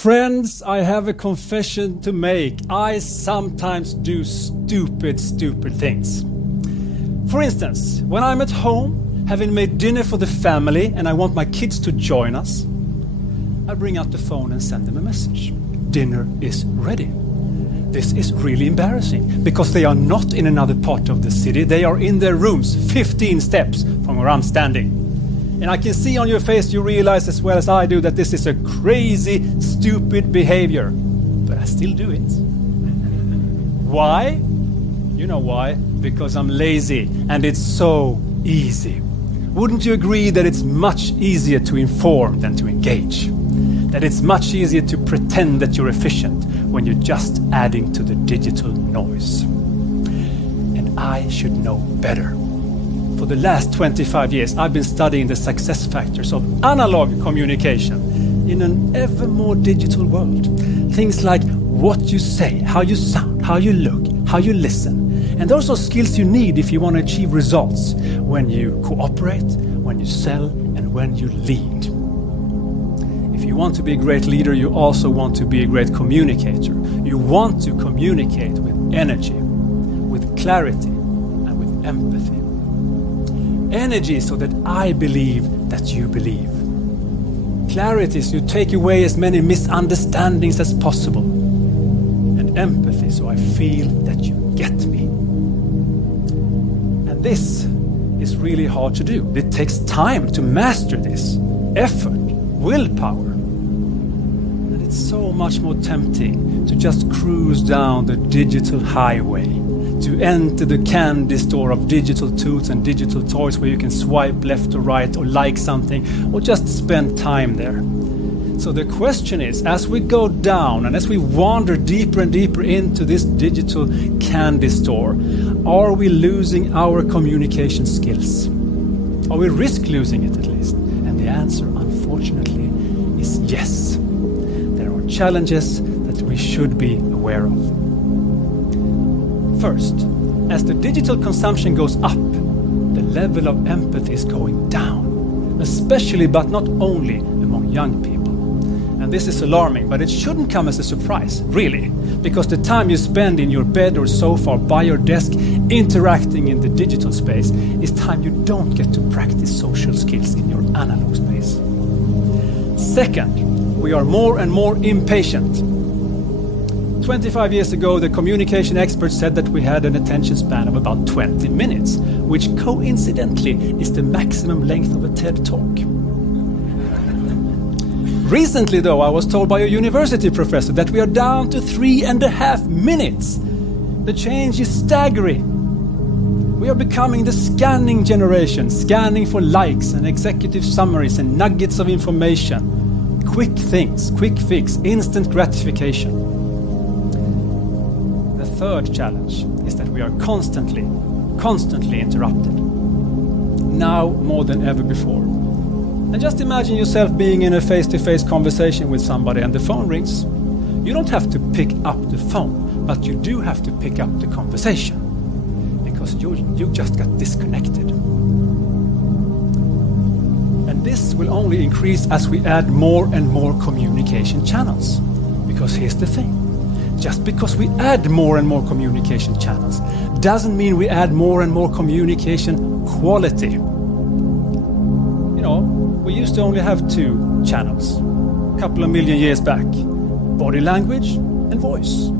Friends, I have a confession to make. I sometimes do stupid things. For instance, when I'm at home, having made dinner for the family and I want my kids to join us, I bring out the phone and send them a message. Dinner is ready. This is really embarrassing because they are not in another part of the city. They are in their rooms, 15 steps from where I'm standing. And I can see on your face you realize as well as I do that this is a crazy, stupid behavior. But I still do it. Why? You know why? Because I'm lazy and it's so easy. Wouldn't you agree that it's much easier to inform than to engage? That it's much easier to pretend that you're efficient when you're just adding to the digital noise. And I should know better. For the last 25 years, I've been studying the success factors of analog communication in an ever more digital world. Things like what you say, how you sound, how you look, how you listen. And those are skills you need if you want to achieve results when you cooperate, when you sell, and when you lead. If you want to be a great leader, you also want to be a great communicator. You want to communicate with energy, with clarity, and with empathy. Energy so that I believe that you believe. Clarity so you take away as many misunderstandings as possible. And empathy so I feel that you get me. And this is really hard to do. It takes time to master this. Effort, willpower. And it's so much more tempting to just cruise down the digital highway, to enter the candy store of digital tools and digital toys where you can swipe left or right or like something or just spend time there. So the question is, as we go down and as we wander deeper and deeper into this digital candy store, are we losing our communication skills? Or we risk losing it at least? And the answer, unfortunately, is yes. There are challenges that we should be aware of. First, as the digital consumption goes up, the level of empathy is going down, especially but not only among young people. And this is alarming, but it shouldn't come as a surprise, really, because the time you spend in your bed or sofa or by your desk interacting in the digital space is time you don't get to practice social skills in your analog space. Second, we are more and more impatient. 25 years ago, the communication experts said that we had an attention span of about 20 minutes, which coincidentally is the maximum length of a TED Talk. Recently, though, I was told by a university professor that we are down to 3.5 minutes. The change is staggering. We are becoming the scanning generation, scanning for likes and executive summaries and nuggets of information. Quick things, quick fix, instant gratification. The third challenge is that we are constantly interrupted. Now more than ever before. And just imagine yourself being in a face-to-face conversation with somebody and the phone rings. You don't have to pick up the phone, but you do have to pick up the conversation because you just got disconnected. And this will only increase as we add more and more communication channels. Because here's the thing. Just because we add more and more communication channels doesn't mean we add more and more communication quality. You know, we used to only have 2 channels a couple of million years back. Body language and voice.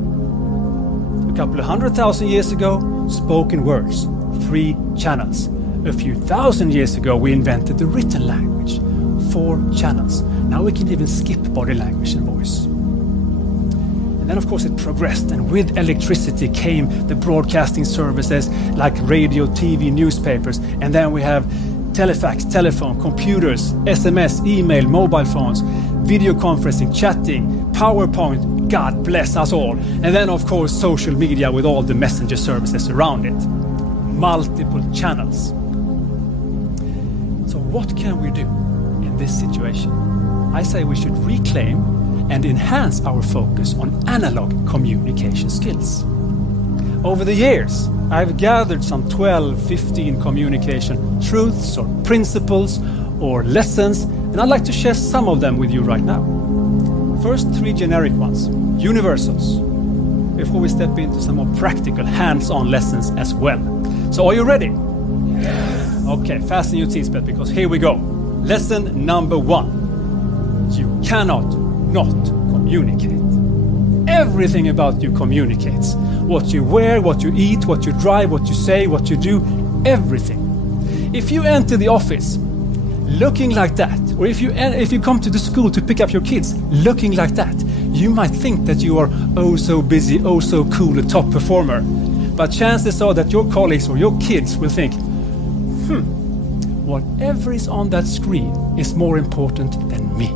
A couple of 100,000 years ago, spoken words, 3 channels. A few thousand years ago, we invented the written language, 4 channels. Now we can even skip body language and voice. And then of course it progressed, and with electricity came the broadcasting services like radio, TV, newspapers, and then we have telefax, telephone, computers, SMS, email, mobile phones, video conferencing, chatting, PowerPoint, God bless us all. And then of course social media with all the messenger services around it. Multiple channels. So what can we do in this situation? I say we should reclaim and enhance our focus on analog communication skills. Over the years, I've gathered some 12, 15 communication truths or principles or lessons, and I'd like to share some of them with you right now. First, 3 generic ones, universals, before we step into some more practical, hands-on lessons as well. So are you ready? Yes. Okay, fasten your seatbelt because here we go. Lesson number 1. You cannot not communicate. Everything about you communicates. What you wear, what you eat, what you drive, what you say, what you do, everything. If you enter the office looking like that, or if you come to the school to pick up your kids looking like that, you might think that you are oh so busy, oh so cool, a top performer. But chances are that your colleagues or your kids will think, whatever is on that screen is more important than me.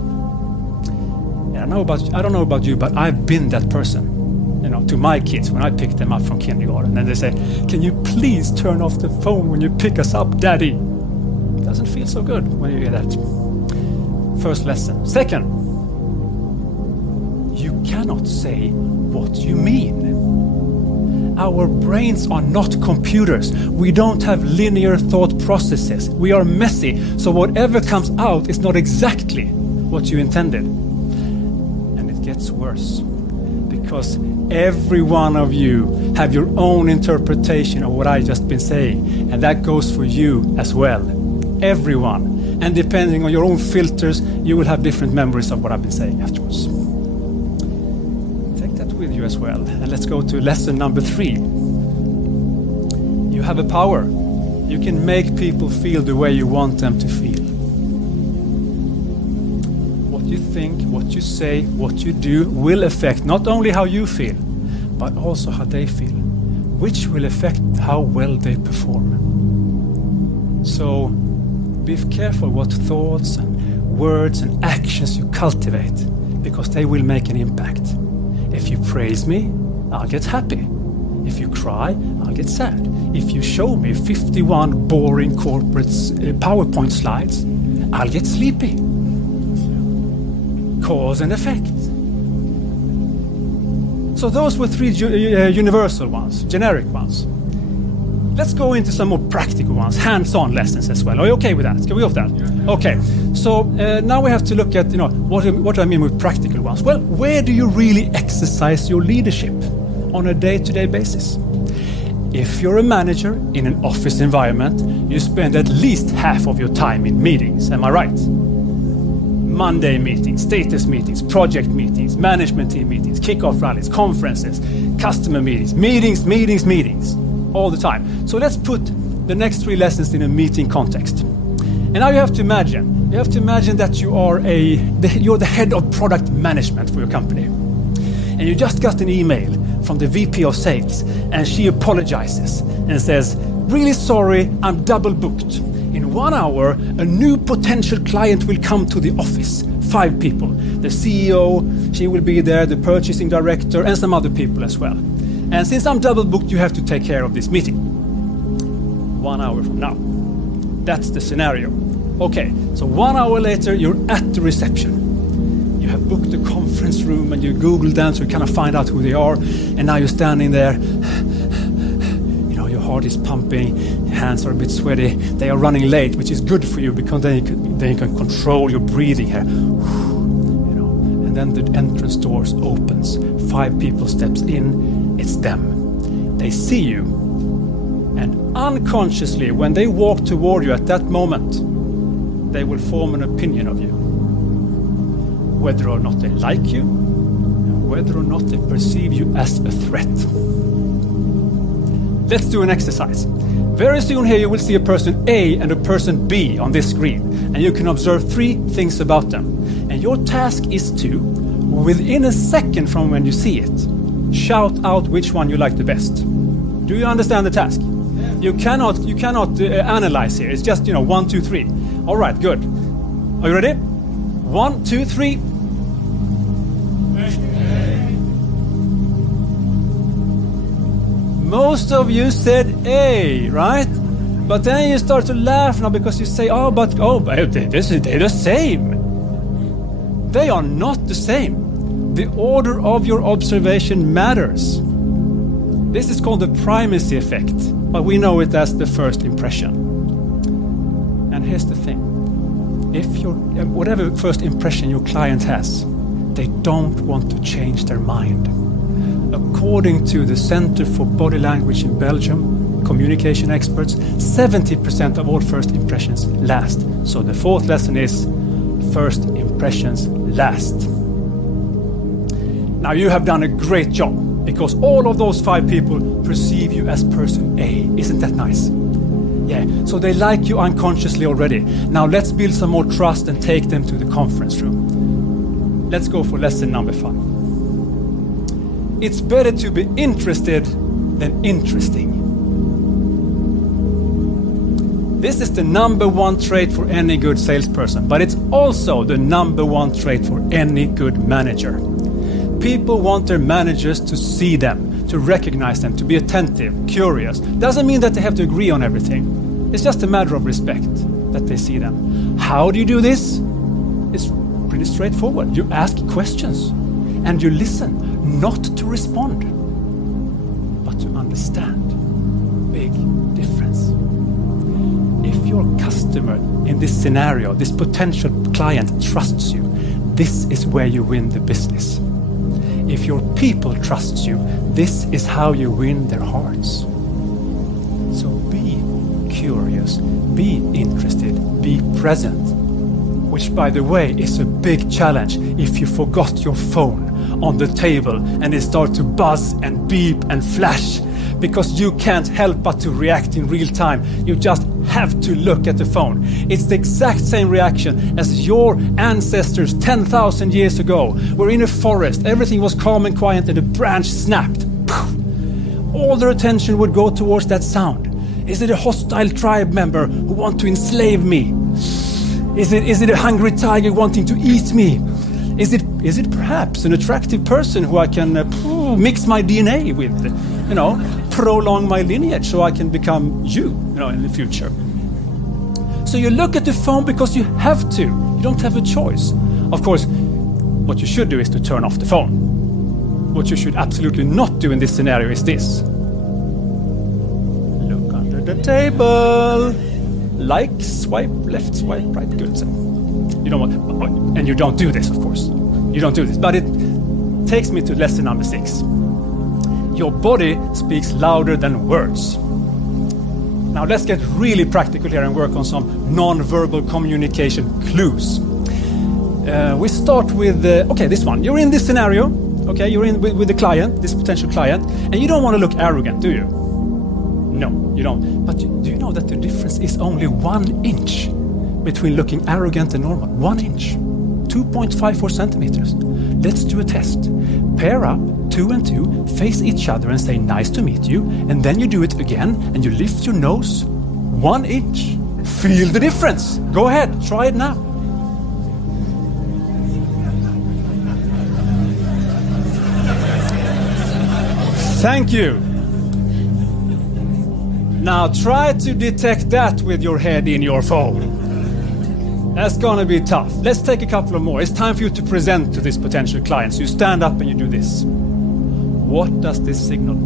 And I don't know about you, but I've been that person. To my kids when I pick them up from kindergarten, and they say, "Can you please turn off the phone when you pick us up, Daddy?" It doesn't feel so good when you hear that. First lesson. Second, you cannot say what you mean. Our brains are not computers. We don't have linear thought processes. We are messy, so whatever comes out is not exactly what you intended. And it gets worse, because every one of you have your own interpretation of what I just been saying, and that goes for you as well. Everyone. And depending on your own filters, you will have different memories of what I've been saying afterwards. Take that with you as well. And let's go to lesson number 3. You have a power. You can make people feel the way you want them to feel. What you think, what you say, what you do will affect not only how you feel, but also how they feel, which will affect how well they perform. So be careful what thoughts and words and actions you cultivate, because they will make an impact. If you praise me, I'll get happy. If you cry, I'll get sad. If you show me 51 boring corporate PowerPoint slides, I'll get sleepy. Cause and effect. So those were 3 universal ones, generic ones. Let's go into some more practical ones, hands-on lessons as well. Are you okay with that? Can we go with that? Yeah. Okay. So now we have to look at, what do I mean with practical ones? Well, where do you really exercise your leadership on a day-to-day basis? If you're a manager in an office environment, you spend at least half of your time in meetings. Am I right? Monday meetings, status meetings, project meetings, management team meetings, kickoff rallies, conferences, customer meetings, all the time. So let's put the next 3 lessons in a meeting context. And now you have to imagine that you're the head of product management for your company. And you just got an email from the VP of sales, and she apologizes and says, "Really sorry, I'm double booked. In 1 hour, a new potential client will come to the office. 5 people. The CEO, she will be there, the purchasing director, and some other people as well. And since I'm double booked, you have to take care of this meeting. 1 hour from now." That's the scenario. Okay, so 1 hour later, you're at the reception. You have booked the conference room and you Google them so you kind of find out who they are. And now you're standing there. Your heart is pumping, hands are a bit sweaty. They are running late, which is good for you because then you can control your breathing here. And then the entrance doors opens. 5 people steps in. It's them. They see you, and unconsciously, when they walk toward you at that moment, they will form an opinion of you. Whether or not they like you, and whether or not they perceive you as a threat. Let's do an exercise. Very soon here you will see a person A and a person B on this screen, and you can observe 3 things about them. And your task is to, within a second from when you see it, shout out which one you like the best. Do you understand the task? You cannot analyze here. It's just 1, 2, 3. All right, good. Are you ready? 1, 2, 3. Most of you said A, right? But then you start to laugh now because you say, they're the same. They are not the same. The order of your observation matters. This is called the primacy effect, but we know it as the first impression. And here's the thing. Whatever first impression your client has, they don't want to change their mind. According to the Center for Body Language in Belgium, communication experts, 70% of all first impressions last. So the fourth lesson is first impressions last. Now you have done a great job because all of those 5 people perceive you as person A. Isn't that nice? Yeah, so they like you unconsciously already. Now let's build some more trust and take them to the conference room. Let's go for lesson number 5. It's better to be interested than interesting. This is the number 1 trait for any good salesperson, but it's also the number 1 trait for any good manager. People want their managers to see them, to recognize them, to be attentive, curious. Doesn't mean that they have to agree on everything. It's just a matter of respect that they see them. How do you do this? It's pretty straightforward. You ask questions and you listen, not to respond, but to understand. Big difference. If your customer in this scenario, this potential client trusts you, this is where you win the business. If your people trust you, this is how you win their hearts. So be curious, be interested, be present. Which, by the way, is a big challenge if you forgot your phone on the table and it starts to buzz and beep and flash, because you can't help but to react in real time. You just have to look at the phone. It's the exact same reaction as your ancestors 10,000 years ago. We're in a forest, everything was calm and quiet, and a branch snapped. All their attention would go towards that sound. Is it a hostile tribe member who wants to enslave me? Is it a hungry tiger wanting to eat me? Is it perhaps an attractive person who I can mix my DNA with, prolong my lineage so I can become you, in the future? So you look at the phone because you have to. You don't have a choice. Of course, what you should do is to turn off the phone. What you should absolutely not do in this scenario is this. Look under the table. Like, swipe left, swipe right, good. You don't want, and you don't do this, of course. You don't do this, but it takes me to lesson number 6. Your body speaks louder than words. Now let's get really practical here and work on some non-verbal communication clues. We start with, this one. You're in this scenario, you're in with the client, this potential client, and you don't want to look arrogant, do you? No, you don't. But do you know that the difference is only 1 inch between looking arrogant and normal? 1 inch. 2.54 centimeters. Let's do a test. Pair up 2 and 2, face each other and say nice to meet you, and then you do it again and you lift your nose 1 inch. Feel the difference. Go ahead, try it now. Thank you. Now try to detect that with your head in your phone. That's gonna be tough. Let's take a couple of more. It's time for you to present to this potential client. So you stand up and you do this. What does this signal?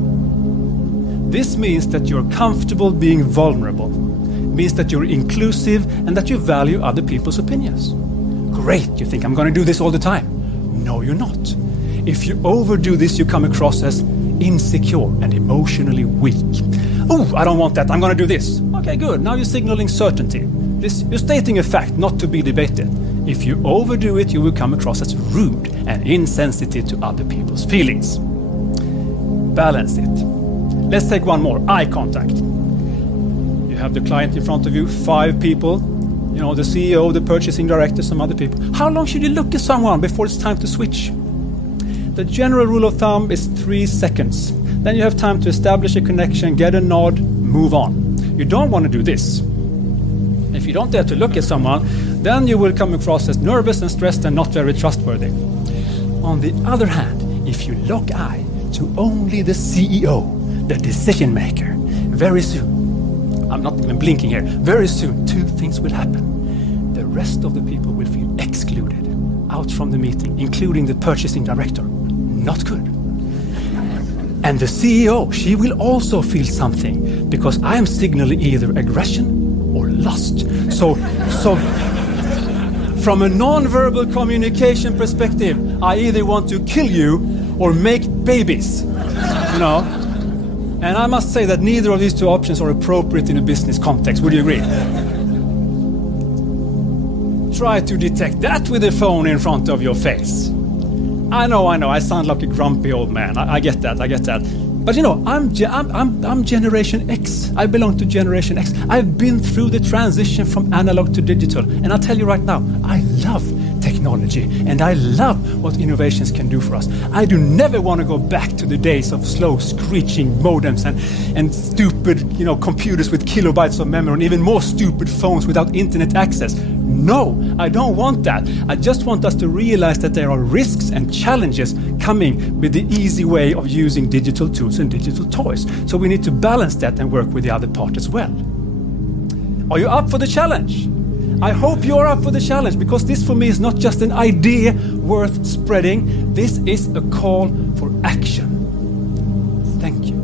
This means that you're comfortable being vulnerable. It means that you're inclusive and that you value other people's opinions. Great, you think I'm gonna do this all the time. No, you're not. If you overdo this, you come across as insecure and emotionally weak. Oh, I don't want that, I'm gonna do this. Okay, good, now you're signaling certainty. You're stating a fact, not to be debated. If you overdo it, you will come across as rude and insensitive to other people's feelings. Balance it. Let's take one more, eye contact. You have the client in front of you, 5 people, the CEO, the purchasing director, some other people. How long should you look at someone before it's time to switch? The general rule of thumb is 3 seconds. Then you have time to establish a connection, get a nod, move on. You don't want to do this. If you don't dare to look at someone, then you will come across as nervous and stressed and not very trustworthy. On the other hand, if you lock eye to only the CEO, the decision maker, very soon, I'm not even blinking here, very soon 2 things will happen. The rest of the people will feel excluded, out from the meeting, including the purchasing director. Not good. And the CEO, she will also feel something, because I am signaling either aggression or lust. So From a non-verbal communication perspective, I either want to kill you or make babies, you know? And I must say that neither of these two options are appropriate in a business context. Would you agree? Try to detect that with a phone in front of your face. I know, I sound like a grumpy old man. I get that. But you know, I'm Generation X. I belong to Generation X. I've been through the transition from analog to digital. And I'll tell you right now, I love technology and I love what innovations can do for us. I do never want to go back to the days of slow screeching modems and stupid, you know, computers with kilobytes of memory and even more stupid phones without internet access. No, I don't want that. I just want us to realize that there are risks and challenges coming with the easy way of using digital tools and digital toys. So we need to balance that and work with the other part as well. Are you up for the challenge? I hope you're up for the challenge, because this for me is not just an idea worth spreading. This is a call for action. Thank you.